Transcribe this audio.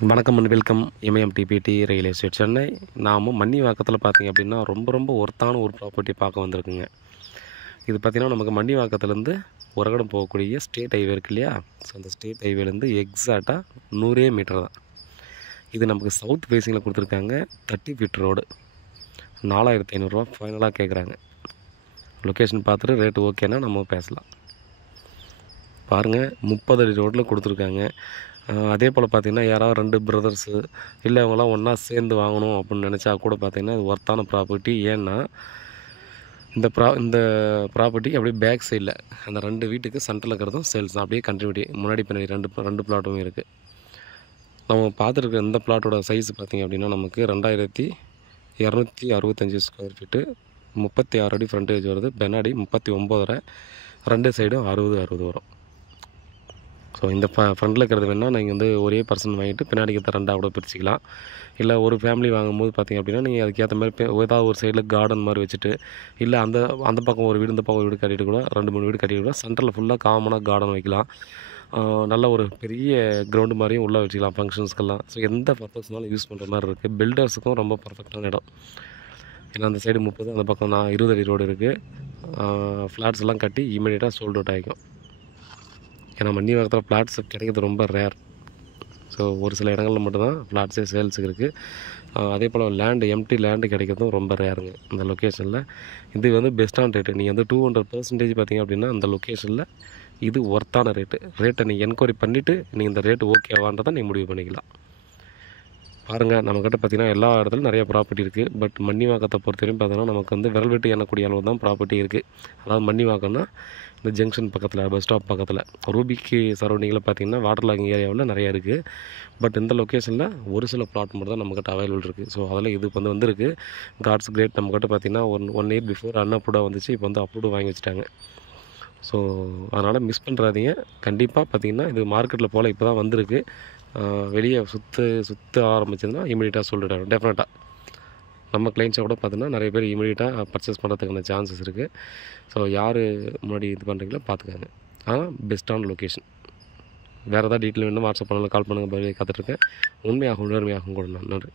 வணக்கம் and welcome எம்ஐஎம்டிபிடி real estate Chennai. நாம் மன்னிவாக்கத்தில் பார்த்திங்க அப்படின்னா ரொம்ப ஒர்த்தான ஒரு ப்ராப்பர்ட்டி பார்க்க வந்திருக்குங்க. இது பார்த்திங்கன்னா நமக்கு மன்னிவாக்கத்துலேருந்து உரகடம் போகக்கூடிய ஸ்டேட் ஹைவே இருக்கு இல்லையா? ஸோ அந்த ஸ்டேட் ஹைவேலேருந்து எக்ஸாக்டாக 100 மீட்டர் தான். இது நமக்கு சவுத் ஃபேஸிங்கில் கொடுத்துருக்காங்க. 30 ஃபீட் ரோடு, 4500 ஃபைனலாக கேட்குறாங்க. லொக்கேஷன் பார்த்துட்டு ரேட்டு ஓகேனா நம்ம பேசலாம். பாருங்கள், 30 அடி ரோட்டில் கொடுத்துருக்காங்க. அதே போல் பார்த்திங்கன்னா யாராவது 2 பிரதர்ஸு இல்லை அவங்களாம் ஒன்றா சேர்ந்து வாங்கணும் அப்படின்னு நினச்சா கூட பார்த்திங்கன்னா இது ஒர்த்தான ப்ராப்பர்ட்டி. ஏன்னா இந்த ப்ராப்பர்ட்டிக்கு அப்படியே பேக் சைடில் அந்த 2 வீட்டுக்கு சென்டரில் இருக்கிறதும் சேல்ஸ் தான். அப்படியே கண்டினியூட்டி முன்னாடி பின்னாடி ரெண்டு பிளாட்டும் இருக்குது. நம்ம பார்த்துருக்க இந்த பிளாட்டோட சைஸ் பார்த்திங்க அப்படின்னா நமக்கு 2265 ஸ்கொயர் ஃபீட்டு, 36 அடி ஃப்ரண்டேஜ் வருது, பின்னாடி 39.5, 2 சைடும் 60 வரும். ஸோ இந்த ஃப்ரண்டில் இருக்கிறது வேணால் நீங்கள் வந்து ஒரே பர்சன் வாங்கிட்டு பின்னாடி இருக்கிற 2 கூட பிரிச்சிக்கலாம். இல்லை ஒரு ஃபேமிலி வாங்கும்போது பார்த்திங்க அப்படின்னா நீங்கள் அதுக்கேற்ற மாதிரி ஏதாவது ஒரு சைடில் கார்டன் மாதிரி வச்சுட்டு, இல்லை அந்த பக்கம் ஒரு வீடு இந்த பக்கம் ஒரு வீடு கட்டிட்டு கூட 2-3 வீடு கட்டிட்டு கூட சென்டரில் ஃபுல்லாக காமனாக கார்டன் வைக்கலாம். நல்ல ஒரு பெரிய கிரவுண்டு மாதிரியும் உள்ளே வச்சுக்கலாம் ஃபங்க்ஷன்ஸ்க்கெல்லாம். ஸோ எந்த பர்பஸ்னாலும் யூஸ் பண்ணுற மாதிரி இருக்குது. பில்டர்ஸுக்கும் ரொம்ப பர்ஃபெக்டான இடம். ஏன்னா அந்த சைடு 30, அந்த பக்கம் 20 அடி ரோடு இருக்குது. ஃப்ளாட்ஸ் எல்லாம் கட்டி இமீடியட்டாக சோல்ட் அவுட் ஆகிக்கும். ஏன்னா மன்னிவாக்கத்தில் ஃப்ளாட்ஸ் கிடைக்கிறது ரொம்ப ரேர். ஸோ ஒரு சில இடங்களில் மட்டும்தான் ஃப்ளாட்ஸே சேல்ஸுக்கு இருக்குது. அதே போல் எம்டி லேண்டு கிடைக்கிறதும் ரொம்ப ரேருங்க இந்த லொக்கேஷனில். இது வந்து பெஸ்ட்டான ரேட்டு. நீங்கள் வந்து 200% பார்த்திங்க அப்படின்னா அந்த லொக்கேஷனில் இது ஒர்த்தான ரேட்டை நீங்கள் என்கொயரி பண்ணிவிட்டு நீங்கள் இந்த ரேட்டு ஓகேவான்றதை நீங்கள் முடிவு பண்ணிக்கலாம். பாருங்கள், நம்மக்கிட்ட பார்த்திங்கன்னா எல்லா இடத்துலையும் நிறைய ப்ராப்பர்ட்டி இருக்குது. பட் மன்னிவாக்கத்தை பொறுத்தவரையும் பார்த்தோன்னா நமக்கு வந்து விரல் விட்டு எண்ணக்கூடிய அளவு தான் ப்ராப்பர்ட்டி இருக்குது. அதாவது மன்னிவாக்கம்னா இந்த ஜங்ஷன் பக்கத்தில், பஸ் ஸ்டாப் பக்கத்தில், ரூபிக்கு சரௌண்டிங்கில் பார்த்திங்கன்னா வாட்டர் லாகிங் ஏரியாவில் நிறையா இருக்குது. பட் இந்த லொக்கேஷனில் ஒரு சில பிளாட் மட்டும் தான் நம்மக்கிட்ட அவைலபிள் இருக்குது. ஸோ அதில் இது வந்துருக்கு. God's great. நம்மக்கிட்ட பார்த்திங்கன்னா ஒன் இயர் பிஃபோர் அன்அப்ரூவ்டாக வந்துச்சு. இப்போ வந்து அப்ரூவ்டு வாங்கி வச்சுட்டாங்க. ஸோ அதனால் மிஸ் பண்ணுறாதீங்க. கண்டிப்பாக பார்த்திங்கன்னா இது மார்க்கெட்டில் போல் இப்போ தான் வந்திருக்கு. வெளியே சுற்ற ஆரம்பிச்சதுன்னா இமீடியட்டாக சொல்லிட்டாங்க. டெஃபினட்டாக நம்ம கிளைண்ட்ஸை கூட பார்த்தீங்கன்னா நிறைய பேர் இமீடியட்டாக பர்ச்சேஸ் பண்ணுறதுக்கான சான்சஸ் இருக்குது. ஸோ யார் முன்னாடி இது பண்ணுறீங்களோ பார்த்துக்காங்க. ஆனால் பெஸ்ட்டான லொக்கேஷன். வேறு ஏதாவது டீட்டெயில் வேணும் வாட்ஸ்அப் பண்ணலாம், கால் பண்ணுங்கள். பதிலே காத்துட்ருக்கேன். உண்மையாகும் கூட நான். நன்றி.